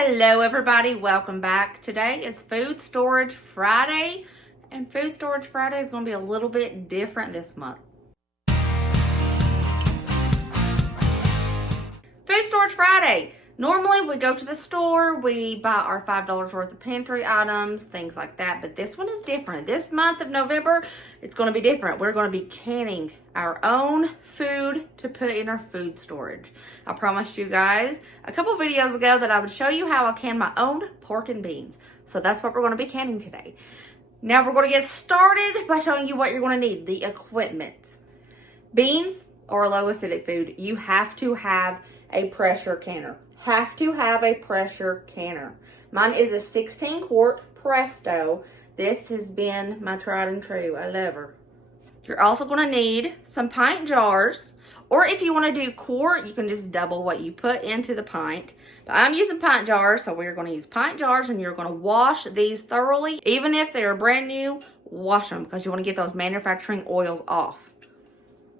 Hello everybody, welcome back. Today is Food Storage Friday, and Food Storage Friday is going to be a little bit different this month. Food Storage Friday. Normally we go to the store, we buy our $5 worth of pantry items, things like that, but this one is different. This month of November, it's going to be different. We're going to be canning our own food to put in our food storage. I promised you guys a couple videos ago that I would show you how I can my own pork and beans. So that's what we're going to be canning today. Now we're going to get started by showing you what you're going to need, the equipment. Beans or low acidic food, you have to have a pressure canner. Have to have a pressure canner. Mine is a 16 quart Presto. This has been my tried and true. I love her. You're also going to need some pint jars, or if you want to do quart, you can just double what you put into the pint. But I'm using pint jars, so we're going to use pint jars, and you're going to wash these thoroughly. Even if they're brand new, wash them because you want to get those manufacturing oils off.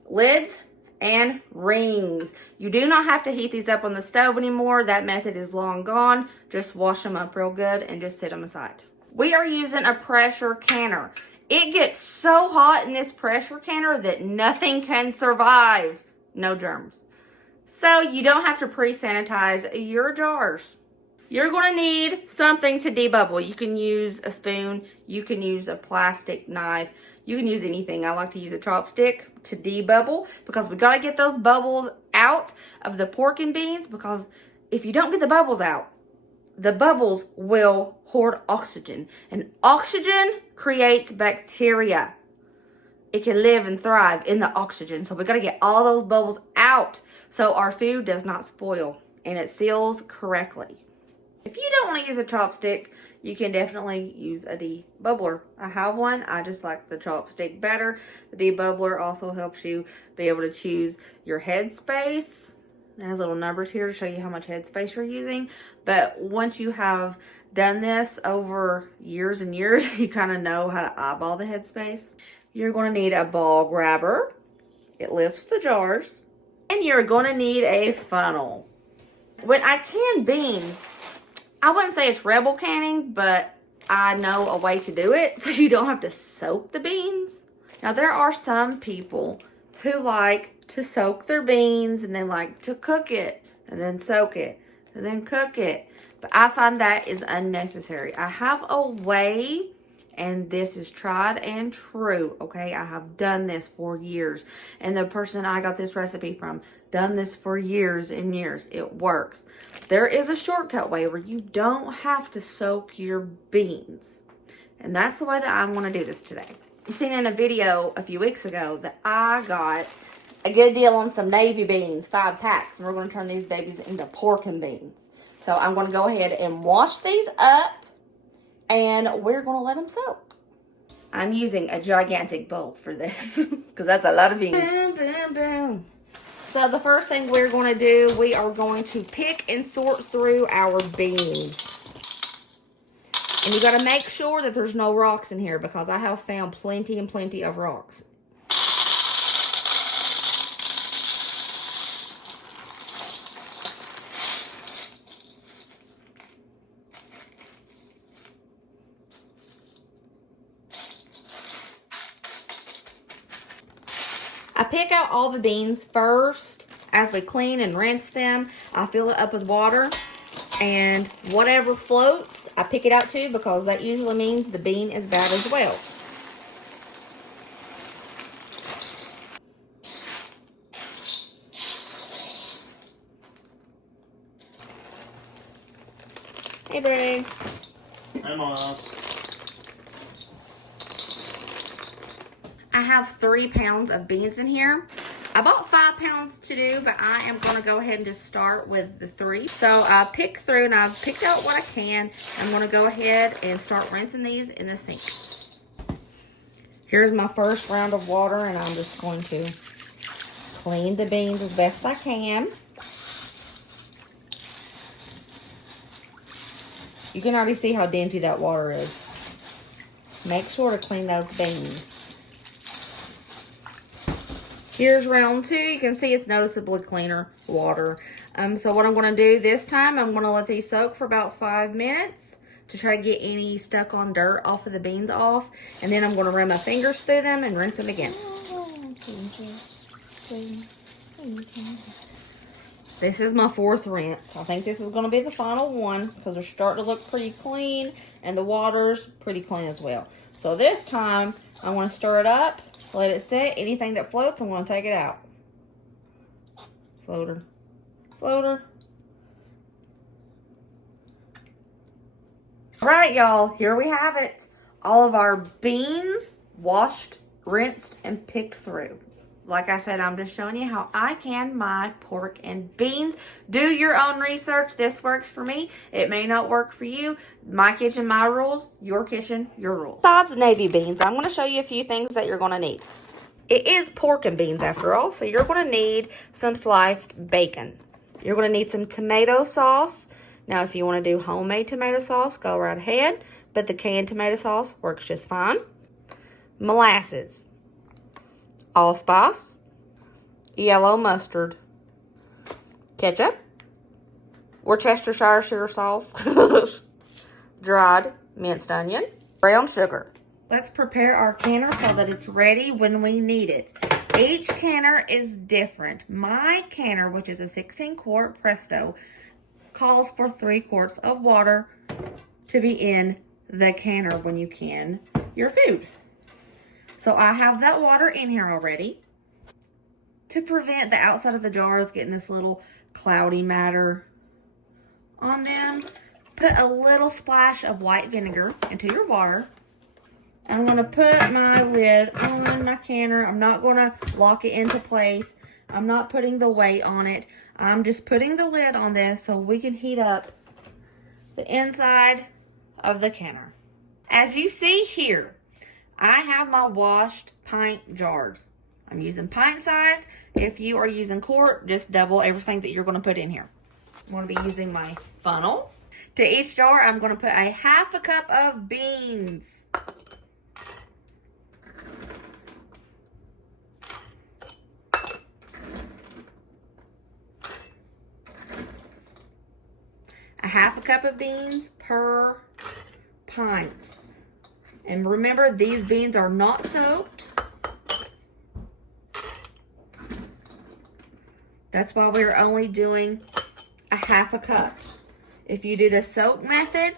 Lids and rings. You do not have to heat these up on the stove anymore. That method is long gone. Just wash them up real good and just set them aside. We are using a pressure canner. It gets so hot in this pressure canner that nothing can survive. No germs. So you don't have to pre-sanitize your jars. You're going to need something to debubble. You can use a spoon. You can use a plastic knife. You can use anything. I like to use a chopstick to debubble because we got to get those bubbles out of the pork and beans, because if you don't get the bubbles out, the bubbles will hoard oxygen, and oxygen creates bacteria. It can live and thrive in the oxygen, so we got to get all those bubbles out so our food does not spoil and it seals correctly. If you don't want to use a chopstick, you can definitely use a debubbler. I have one. I just like the chopstick better. The debubbler also helps you be able to choose your headspace. It has little numbers here to show you how much headspace you're using. But once you have done this over years and years, you kind of know how to eyeball the headspace. You're going to need a ball grabber. It lifts the jars. And you're going to need a funnel. When I can beans, I wouldn't say it's rebel canning, but I know a way to do it so you don't have to soak the beans. Now, there are some people who like to soak their beans and they like to cook it and then soak it and then cook it. But I find that is unnecessary. I have a way, and this is tried and true, okay? I have done this for years. And the person I got this recipe from done this for years and years. It works. There is a shortcut way where you don't have to soak your beans. And that's the way that I want to do this today. You seen in a video a few weeks ago that I got a good deal on some navy beans, 5 packs. And we're going to turn these babies into pork and beans. So I'm going to go ahead and wash these up, and we're going to let them soak. I'm using a gigantic bowl for this because that's a lot of beans. Boom, boom, boom. So the first thing we're going to do, we are going to pick and sort through our beans. And you got to make sure that there's no rocks in here, because I have found plenty and plenty of rocks. I pick out all the beans first. As we clean and rinse them, I fill it up with water, and whatever floats, I pick it out too, because that usually means the bean is bad as well. Hey, Bray. Hi, Mom. I have 3 pounds of beans in here. I bought 5 pounds to do, but I am going to go ahead and just start with the 3. So I picked through, and I've picked out what I can. I'm going to go ahead and start rinsing these in the sink. Here's my first round of water, and I'm just going to clean the beans as best I can. You can already see how dingy that water is. Make sure to clean those beans. Here's round 2. You can see it's noticeably cleaner water. So what I'm going to do this time, I'm going to let these soak for about 5 minutes to try to get any stuck on dirt off of the beans off. And then I'm going to run my fingers through them and rinse them again. This is my 4th rinse. I think this is going to be the final one because they're starting to look pretty clean and the water's pretty clean as well. So this time, I want to stir it up, let it set. Anything that floats, I'm going to take it out. Floater. Floater. All right, y'all, here we have it. All of our beans washed, rinsed, and picked through. Like I said, I'm just showing you how I can my pork and beans. Do your own research. This works for me. It may not work for you. My kitchen, my rules. Your kitchen, your rules. Besides navy beans, I'm going to show you a few things that you're going to need. It is pork and beans after all, so you're going to need some sliced bacon. You're going to need some tomato sauce. Now, if you want to do homemade tomato sauce, go right ahead. But the canned tomato sauce works just fine. Molasses. All Spice, Yellow Mustard, Ketchup, Worcestershire sugar sauce, dried minced onion, brown sugar. Let's prepare our canner so that it's ready when we need it. Each canner is different. My canner, which is a 16-quart Presto, calls for 3 quarts of water to be in the canner when you can your food. So I have that water in here already. To prevent the outside of the jars getting this little cloudy matter on them, put a little splash of white vinegar into your water. I'm going to put my lid on my canner. I'm not going to lock it into place. I'm not putting the weight on it. I'm just putting the lid on this so we can heat up the inside of the canner. As you see here, I have my washed pint jars. I'm using pint size. If you are using quart, just double everything that you're going to put in here. I'm going to be using my funnel. To each jar, I'm going to put a 1/2 cup of beans. A 1/2 cup of beans per pint. And remember, these beans are not soaked. That's why we're only doing a 1/2 cup. If you do the soak method,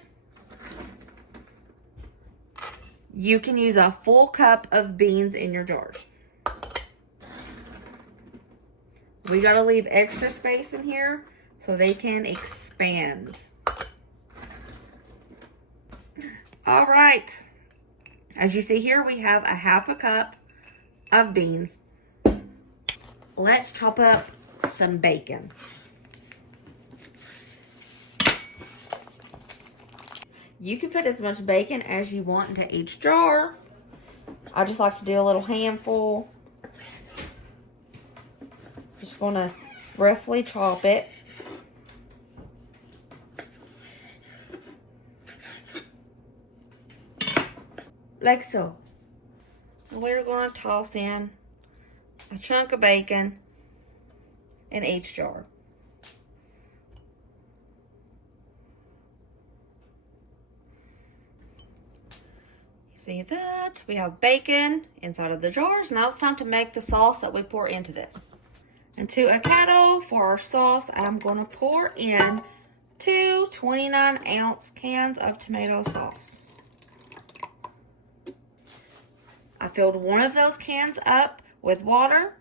you can use a full cup of beans in your jars. We got to leave extra space in here so they can expand. All right. As you see here, we have a 1/2 cup of beans. Let's chop up some bacon. You can put as much bacon as you want into each jar. I just like to do a little handful. Just going to roughly chop it. Like so. And we're going to toss in a chunk of bacon in each jar. See that? We have bacon inside of the jars. Now it's time to make the sauce that we pour into this. Into a kettle for our sauce, I'm going to pour in 2 29-ounce cans of tomato sauce. I filled one of those cans up with water.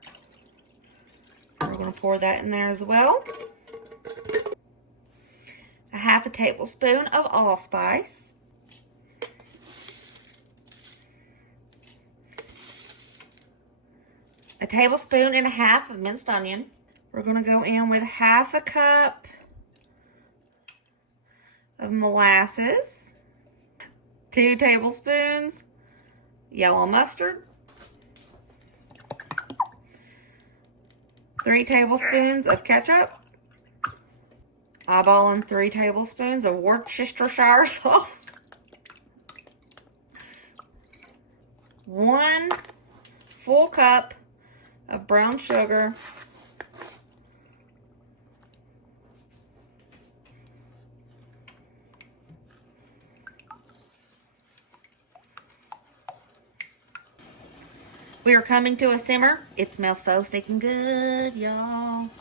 We're going to pour that in there as well. A 1/2 tablespoon of allspice. A 1.5 tablespoons of minced onion. We're going to go in with 1/2 cup of molasses. 2 tablespoons yellow mustard. 3 tablespoons of ketchup. Eyeballing 3 tablespoons of Worcestershire sauce. 1 full cup of brown sugar. We are coming to a simmer. It smells so stinking good, y'all.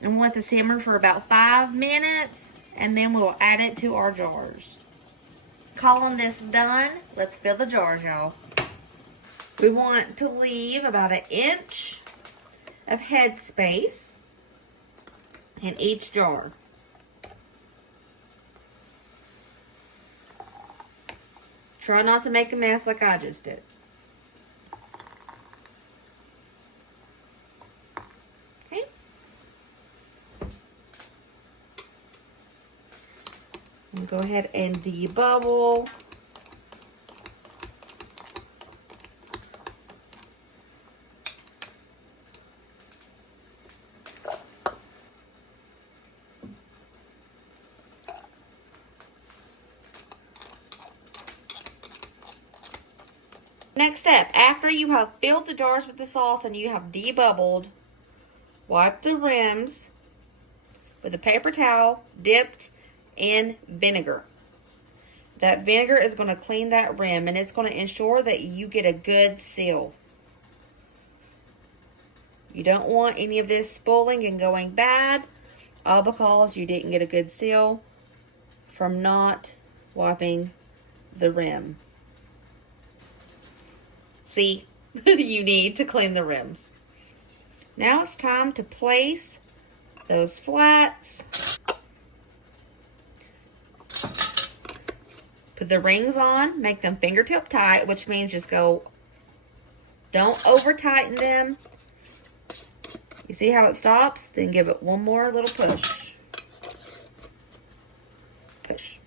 And we'll let the simmer for about 5 minutes, and then we'll add it to our jars. Calling this done, let's fill the jars, y'all. We want to leave about 1 inch of head space in each jar. Try not to make a mess like I just did. Okay. And go ahead and debubble. Next step, after you have filled the jars with the sauce and you have debubbled, wipe the rims with a paper towel dipped in vinegar. That vinegar is going to clean that rim, and it's going to ensure that you get a good seal. You don't want any of this spoiling and going bad, all because you didn't get a good seal from not wiping the rim. See, you need to clean the rims. Now it's time to place those flats. Put the rings on, make them fingertip tight, which means just go, don't over tighten them. You see how it stops? Then give it one more little push. Push.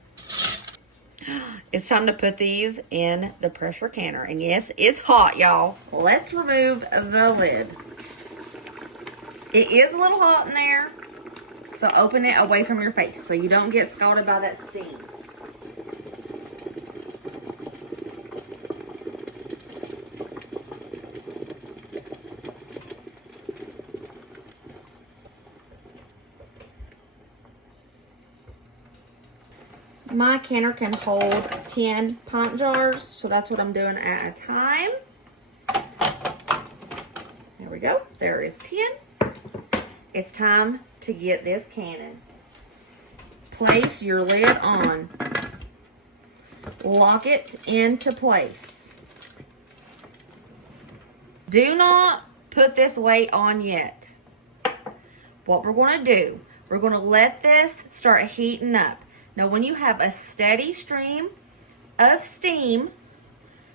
It's time to put these in the pressure canner. And yes, it's hot, y'all. Let's remove the lid. It is a little hot in there, so open it away from your face so you don't get scalded by that steam. My canner can hold 10 pint jars, so that's what I'm doing at a time. There we go. There is 10. It's time to get this cannon. Place your lid on. Lock it into place. Do not put this weight on yet. What we're going to do, we're going to let this start heating up. Now, when you have a steady stream of steam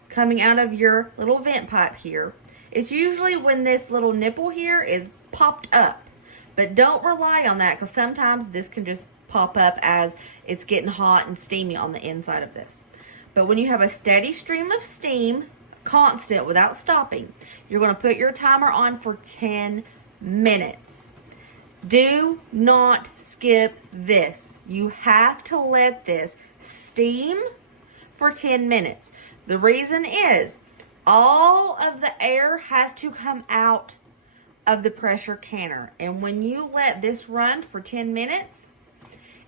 coming out of your little vent pipe here, it's usually when this little nipple here is popped up. But don't rely on that, because sometimes this can just pop up as it's getting hot and steamy on the inside of this. But when you have a steady stream of steam, constant, without stopping, you're going to put your timer on for 10 minutes. Do not skip this. You have to let this steam for 10 minutes. The reason is all of the air has to come out of the pressure canner. And when you let this run for 10 minutes,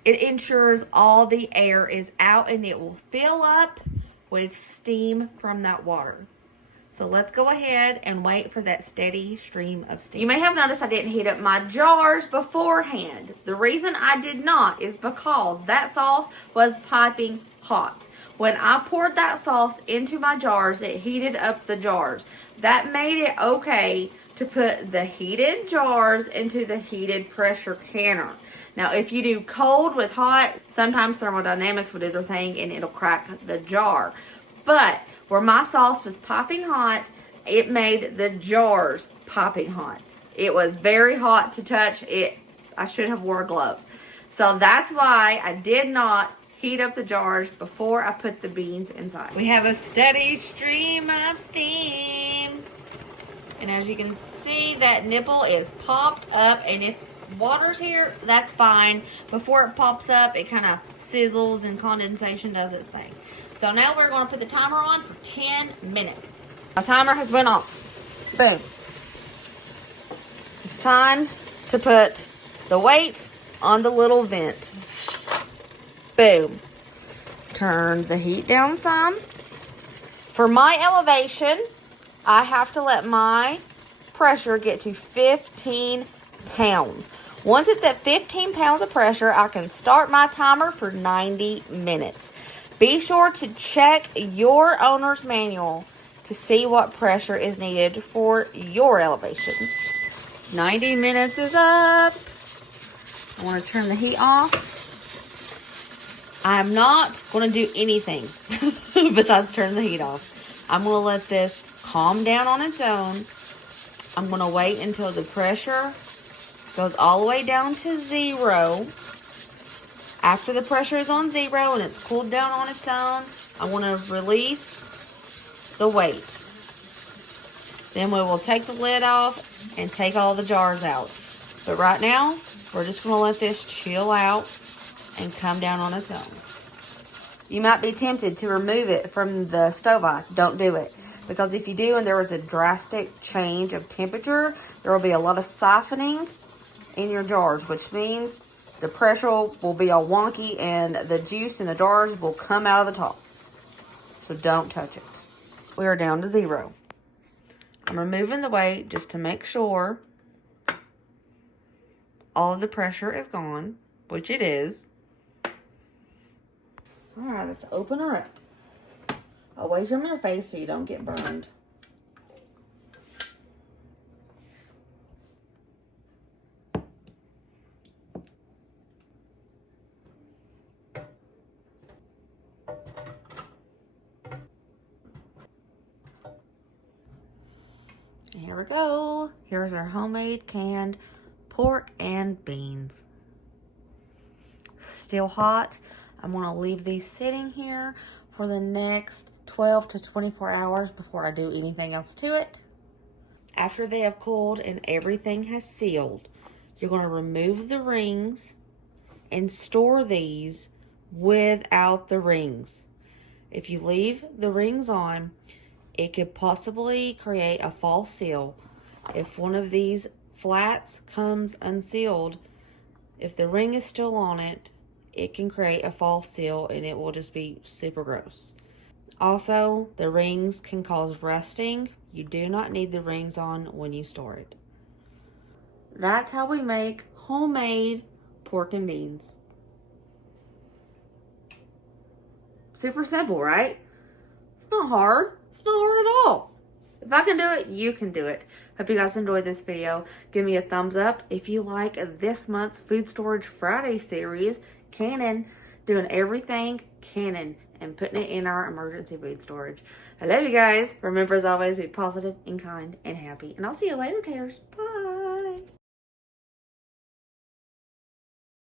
it ensures all the air is out and it will fill up with steam from that water. So let's go ahead and wait for that steady stream of steam. You may have noticed I didn't heat up my jars beforehand. The reason I did not is because that sauce was piping hot. When I poured that sauce into my jars, it heated up the jars. That made it okay to put the heated jars into the heated pressure canner. Now, if you do cold with hot, sometimes thermodynamics will do their thing and it'll crack the jar. But where my sauce was popping hot, it made the jars popping hot. It was very hot to touch. I should have wore a glove. So that's why I did not heat up the jars before I put the beans inside. We have a steady stream of steam. And as you can see, that nipple is popped up. And if water's here, that's fine. Before it pops up, it kind of sizzles and condensation does its thing. So now we're going to put the timer on for 10 minutes. My timer has went off. Boom. It's time to put the weight on the little vent. Boom. Turn the heat down some. For my elevation, I have to let my pressure get to 15 pounds. Once it's at 15 pounds of pressure, I can start my timer for 90 minutes. Be sure to check your owner's manual to see what pressure is needed for your elevation. 90 minutes is up. I want to turn the heat off. I'm not going to do anything besides turn the heat off. I'm going to let this calm down on its own. I'm going to wait until the pressure goes all the way down to 0. After the pressure is on 0 and it's cooled down on its own, I want to release the weight. Then we will take the lid off and take all the jars out. But right now, we're just going to let this chill out and come down on its own. You might be tempted to remove it from the stove. Don't do it. Because if you do and there is a drastic change of temperature, there will be a lot of siphoning in your jars, which means the pressure will be all wonky and the juice in the jars will come out of the top. So don't touch it. We are down to 0. I'm removing the weight just to make sure all of the pressure is gone, which it is. All right, let's open her up. Away from your face so you don't get burned. Here we go. Here's our homemade canned pork and beans. Still hot. I'm going to leave these sitting here for the next 12 to 24 hours before I do anything else to it. After they have cooled and everything has sealed, you're going to remove the rings and store these without the rings. If you leave the rings on, it could possibly create a false seal. If one of these flats comes unsealed, if the ring is still on it, it can create a false seal and it will just be super gross. Also, the rings can cause rusting. You do not need the rings on when you store it. That's how we make homemade pork and beans. Super simple, right? It's not hard. It's not hard at all. If I can do it, you can do it. Hope you guys enjoyed this video. Give me a thumbs up if you like this month's Food Storage Friday series, Cannon, doing everything Cannon and putting it in our emergency food storage. I love you guys. Remember, as always, be positive and kind and happy. And I'll see you later, taters. Bye.